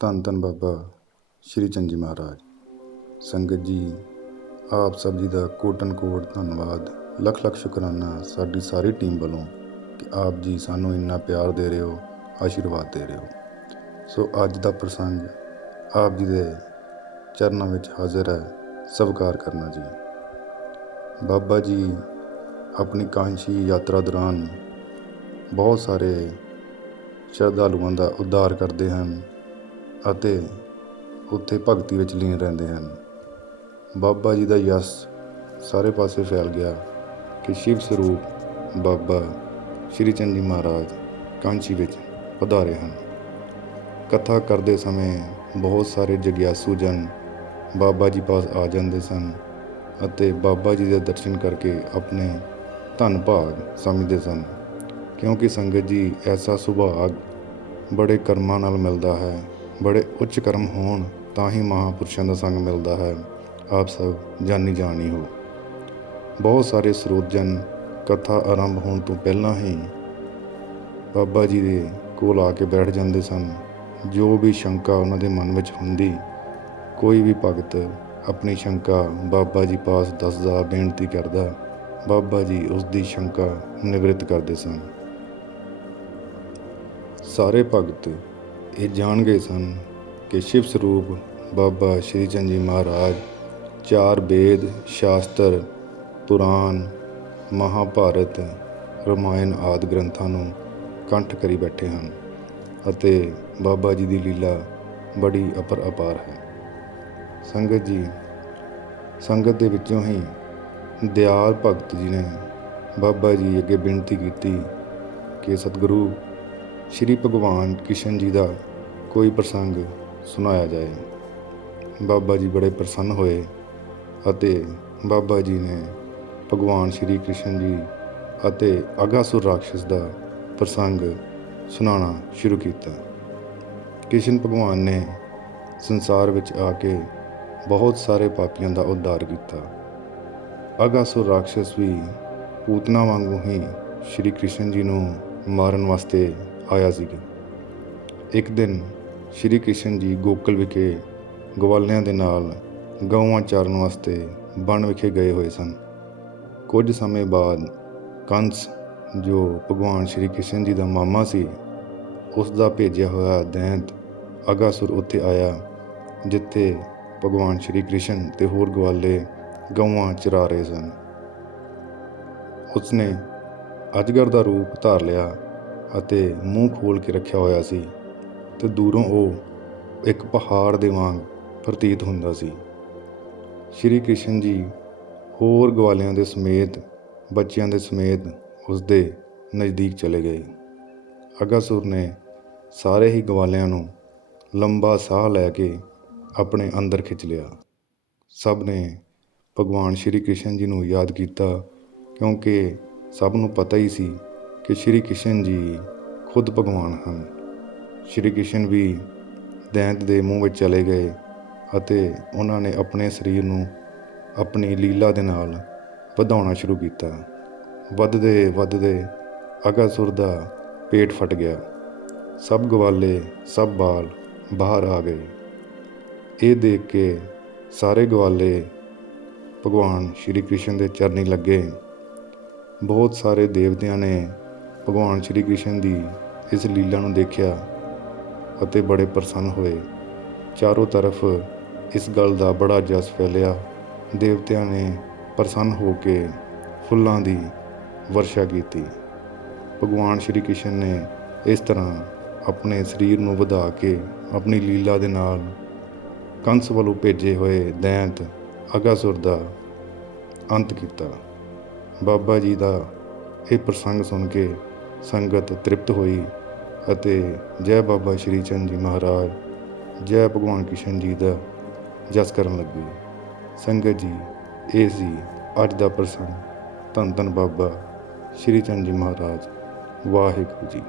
ਧੰਨ ਧੰਨ ਬਾਬਾ ਸ਼੍ਰੀ ਚੰਦ ਜੀ ਮਹਾਰਾਜ। ਸੰਗਤ ਜੀ, ਆਪ ਸਭ ਜੀ ਦਾ ਕੋਟਨ ਕੋਟ ਧੰਨਵਾਦ। ਲੱਖ ਲੱਖ ਸ਼ੁਕਰਾਨਾ ਸਾਡੀ ਸਾਰੀ ਟੀਮ ਵੱਲੋਂ ਕਿ ਆਪ ਜੀ ਸਾਨੂੰ ਇੰਨਾ ਪਿਆਰ ਦੇ ਰਹੇ ਹੋ, ਆਸ਼ੀਰਵਾਦ ਦੇ ਰਹੇ ਹੋ। ਸੋ ਅੱਜ ਦਾ ਪ੍ਰਸੰਗ ਆਪ ਜੀ ਦੇ ਚਰਨਾਂ ਵਿੱਚ ਹਾਜ਼ਰ ਹੈ, ਸਵਕਾਰ ਕਰਨਾ ਜੀ। ਬਾਬਾ ਜੀ, ਆਪਣੀ ਕਾਂਸ਼ੀ ਯਾਤਰਾ ਦੌਰਾਨ ਬਹੁਤ ਸਾਰੇ ਸ਼ਰਧਾਲੂਆਂ ਦਾ ਉद्धार ਕਰਦੇ ਹਨ। ਅਤੇ ਉੱਥੇ ਭਗਤੀ ਵਿੱਚ ਲੀਨ ਰਹਿੰਦੇ ਹਨ। ਬਾਬਾ ਜੀ ਦਾ ਯਸ਼ ਸਾਰੇ ਪਾਸੇ ਫੈਲ ਗਿਆ ਕਿ ਸ਼ਿਵ ਸਰੂਪ ਬਾਬਾ ਸ਼੍ਰੀ ਚੰਦ ਜੀ ਮਹਾਰਾਜ ਕਾਂਚੀ ਵਿੱਚ ਪਧਾਰੇ ਹਨ। ਕਥਾ ਕਰਦੇ ਸਮੇਂ ਬਹੁਤ ਸਾਰੇ ਜਗਿਆਸੂ ਜਨ ਬਾਬਾ ਜੀ ਪਾਸ ਆ ਜਾਂਦੇ ਸਨ ਅਤੇ ਬਾਬਾ ਜੀ ਦੇ ਦਰਸ਼ਨ ਕਰਕੇ ਆਪਣੇ ਧੰਨ ਭਾਗ ਸਮਝਦੇ ਸਨ। ਕਿਉਂਕਿ ਸੰਗਤ ਜੀ ਐਸਾ ਸੁਭਾਗ ਬੜੇ ਕਰਮਾਂ ਨਾਲ ਮਿਲਦਾ ਹੈ ਬੜੇ ਉੱਚ ਕਰਮ ਹੋਣ, ਤਾਂ ਹੀ ਮਹਾਪੁਰਸ਼ਾਂ ਦਾ ਸੰਗ ਮਿਲਦਾ ਹੈ। ਆਪ ਸਭ ਜਾਨੀ ਜਾਣੀ ਹੋ। ਬਹੁਤ ਸਾਰੇ ਸਰੋਤ ਜਨ ਕਥਾ ਆਰੰਭ ਹੋਣ ਤੋਂ ਪਹਿਲਾਂ ਹੀ ਬਾਬਾ ਜੀ ਦੇ ਕੋਲ ਆ ਕੇ ਬੈਠ ਜਾਂਦੇ ਸਨ। ਜੋ ਵੀ ਸ਼ੰਕਾ ਉਹਨਾਂ ਦੇ ਮਨ ਵਿੱਚ ਹੁੰਦੀ, ਕੋਈ ਵੀ ਭਗਤ ਆਪਣੀ ਸ਼ੰਕਾ ਬਾਬਾ ਜੀ ਪਾਸ ਦੱਸਦਾ, ਬੇਨਤੀ ਕਰਦਾ, ਬਾਬਾ ਜੀ ਉਸ ਦੀ ਸ਼ੰਕਾ ਨਿਵ੍ਰਿਤ ਕਰਦੇ ਸਨ। ਸਾਰੇ ਭਗਤ ਇਹ ਜਾਣ ਗਏ ਸਨ ਕਿ ਸ਼ਿਵ ਸਰੂਪ ਬਾਬਾ ਸ਼੍ਰੀ ਚੰਦ ਜੀ ਮਹਾਰਾਜ ਚਾਰ ਵੇਦ, ਸ਼ਾਸਤਰ, ਪੁਰਾਣ, ਮਹਾਭਾਰਤ, ਰਮਾਇਣ ਆਦਿ ਗ੍ਰੰਥਾਂ ਨੂੰ ਕੰਠ ਕਰੀ ਬੈਠੇ ਹਨ ਅਤੇ ਬਾਬਾ ਜੀ ਦੀ ਲੀਲਾ ਬੜੀ ਅਪਰ ਅਪਾਰ ਹੈ। ਸੰਗਤ ਜੀ, ਸੰਗਤ ਦੇ ਵਿੱਚੋਂ ਹੀ ਦਿਆਲ ਭਗਤ ਜੀ ਨੇ ਬਾਬਾ ਜੀ ਅੱਗੇ ਬੇਨਤੀ ਕੀਤੀ ਕਿ ਸਤਿਗੁਰੂ ਸ਼੍ਰੀ ਭਗਵਾਨ ਕ੍ਰਿਸ਼ਨ ਜੀ ਦਾ ਕੋਈ ਪ੍ਰਸੰਗ ਸੁਣਾਇਆ ਜਾਏ। ਬਾਬਾ ਜੀ ਬੜੇ ਪ੍ਰਸੰਨ ਹੋਏ ਅਤੇ ਬਾਬਾ ਜੀ ਨੇ ਭਗਵਾਨ ਸ਼੍ਰੀ ਕ੍ਰਿਸ਼ਨ ਜੀ ਅਤੇ ਅਗਾਸੁਰ ਰਾਖਸ਼ ਦਾ ਪ੍ਰਸੰਗ ਸੁਣਾਉਣਾ ਸ਼ੁਰੂ ਕੀਤਾ। ਕ੍ਰਿਸ਼ਨ ਭਗਵਾਨ ਨੇ ਸੰਸਾਰ ਵਿੱਚ ਆ ਕੇ ਬਹੁਤ ਸਾਰੇ ਪਾਪੀਆਂ ਦਾ ਉद्धाਰ ਕੀਤਾ। ਅਗਾਸੁਰ ਰਾਖਸ਼ ਵੀ ਪੂਤਨਾ ਵਾਂਗੂ ਹੀ ਸ਼੍ਰੀ ਕ੍ਰਿਸ਼ਨ ਜੀ ਨੂੰ ਮਾਰਨ ਵਾਸਤੇ ਆਇਆ ਸੀ ਇੱਕ ਦਿਨ ਸ਼੍ਰੀ ਕ੍ਰਿਸ਼ਨ ਜੀ ਗੋਕਲ ਵਿਖੇ ਗਵਾਲਿਆਂ ਦੇ ਨਾਲ ਗਊਆਂ ਚਾਰਨ ਵਾਸਤੇ ਬਣ ਵਿਖੇ ਗਏ ਹੋਏ ਸਨ। ਕੁਝ ਸਮੇਂ ਬਾਅਦ ਕੰਸ, ਜੋ ਭਗਵਾਨ ਸ਼੍ਰੀ ਕ੍ਰਿਸ਼ਨ ਜੀ ਦਾ ਮਾਮਾ ਸੀ, ਉਸ ਦਾ ਭੇਜਿਆ ਹੋਇਆ ਦੈਂਤ ਅਗਾਸੁਰ ਉੱਥੇ ਆਇਆ, ਜਿੱਥੇ ਭਗਵਾਨ ਸ਼੍ਰੀ ਕ੍ਰਿਸ਼ਨ ਤੇ ਹੋਰ ਗਵਾਲੇ ਗਊਆਂ ਚਰਾ ਰਹੇ ਸਨ। ਉਸਨੇ ਅਜਗਰ ਦਾ ਰੂਪ ਧਾਰ ਲਿਆ ਅਤੇ ਮੂੰਹ ਖੋਲ ਕੇ ਰੱਖਿਆ ਹੋਇਆ ਸੀ। ਅਤੇ ਦੂਰੋਂ ਉਹ ਇੱਕ ਪਹਾੜ ਦੇ ਵਾਂਗ ਪ੍ਰਤੀਤ ਹੁੰਦਾ ਸੀ। ਸ਼੍ਰੀ ਕ੍ਰਿਸ਼ਨ ਜੀ ਹੋਰ ਗਵਾਲਿਆਂ ਦੇ ਸਮੇਤ, ਬੱਚਿਆਂ ਦੇ ਸਮੇਤ ਉਸ ਦੇ ਨਜ਼ਦੀਕ ਚਲੇ ਗਏ। ਅਗਾਸੁਰ ਨੇ ਸਾਰੇ ਹੀ ਗਵਾਲਿਆਂ ਨੂੰ ਲੰਬਾ ਸਾਹ ਲੈ ਕੇ ਆਪਣੇ ਅੰਦਰ ਖਿੱਚ ਲਿਆ। ਸਭ ਨੇ ਭਗਵਾਨ ਸ਼੍ਰੀ ਕ੍ਰਿਸ਼ਨ ਜੀ ਨੂੰ ਯਾਦ ਕੀਤਾ, ਕਿਉਂਕਿ ਸਭ ਨੂੰ ਪਤਾ ਹੀ ਸੀ ਕਿ ਸ਼੍ਰੀ ਕ੍ਰਿਸ਼ਨ ਜੀ ਖੁਦ ਭਗਵਾਨ ਹਨ। ਸ਼੍ਰੀ ਕ੍ਰਿਸ਼ਨ ਵੀ ਦੈਂਤ ਦੇ ਮੂੰਹ ਵਿੱਚ ਚਲੇ ਗਏ ਅਤੇ ਉਹਨਾਂ ਨੇ ਆਪਣੇ ਸਰੀਰ ਨੂੰ ਆਪਣੀ ਲੀਲਾ ਦੇ ਨਾਲ ਵਧਾਉਣਾ ਸ਼ੁਰੂ ਕੀਤਾ। ਵੱਧਦੇ ਵੱਧਦੇ ਅਗਾਸੁਰ ਦਾ ਪੇਟ ਫਟ ਗਿਆ। ਸਭ ਗਵਾਲੇ, ਸਭ ਬਾਲ ਬਾਹਰ ਆ ਗਏ। ਇਹ ਦੇਖ ਕੇ ਸਾਰੇ ਗਵਾਲੇ ਭਗਵਾਨ ਸ਼੍ਰੀ ਕ੍ਰਿਸ਼ਨ ਦੇ ਚਰਨੀ ਲੱਗੇ। ਬਹੁਤ ਸਾਰੇ ਦੇਵਤਿਆਂ ਨੇ ਭਗਵਾਨ ਸ਼੍ਰੀ ਕ੍ਰਿਸ਼ਨ ਦੀ ਇਸ ਲੀਲਾ ਨੂੰ ਦੇਖਿਆ। ਅਤੇ ਬੜੇ ਪ੍ਰਸੰਨ ਹੋਏ। ਚਾਰੋਂ ਤਰਫ ਇਸ ਗੱਲ ਦਾ ਬੜਾ ਜਸ ਫੈਲਿਆ। ਦੇਵਤਿਆਂ ਨੇ ਪ੍ਰਸੰਨ ਹੋ ਕੇ ਫੁੱਲਾਂ ਦੀ ਵਰਸ਼ਾ ਕੀਤੀ। ਭਗਵਾਨ ਸ਼੍ਰੀ ਕ੍ਰਿਸ਼ਨ ਨੇ ਇਸ ਤਰ੍ਹਾਂ ਆਪਣੇ ਸਰੀਰ ਨੂੰ ਵਧਾ ਕੇ ਆਪਣੀ ਲੀਲਾ ਦੇ ਨਾਲ ਕੰਸ ਵੱਲੋਂ ਭੇਜੇ ਹੋਏ ਦੈਂਤ ਅਗਾਸੁਰ ਦਾ ਅੰਤ ਕੀਤਾ। ਬਾਬਾ ਜੀ ਦਾ ਇਹ ਪ੍ਰਸੰਗ ਸੁਣ ਕੇ ਸੰਗਤ ਤ੍ਰਿਪਤ ਹੋਈ। ਅਤੇ ਜੈ ਬਾਬਾ ਸ਼੍ਰੀ ਚੰਦ ਜੀ ਮਹਾਰਾਜ, ਜੈ ਭਗਵਾਨ ਕ੍ਰਿਸ਼ਨ ਜੀ ਦਾ ਜਸ ਕਰਨ ਲੱਗੇ। ਸੰਗਤ ਜੀ, ਇਹ ਸੀ ਅੱਜ ਦਾ ਪ੍ਰਸੰਗ। ਧੰਨ ਧੰਨ ਬਾਬਾ ਸ਼੍ਰੀ ਚੰਦ ਜੀ ਮਹਾਰਾਜ, ਵਾਹਿਗੁਰੂ ਜੀ।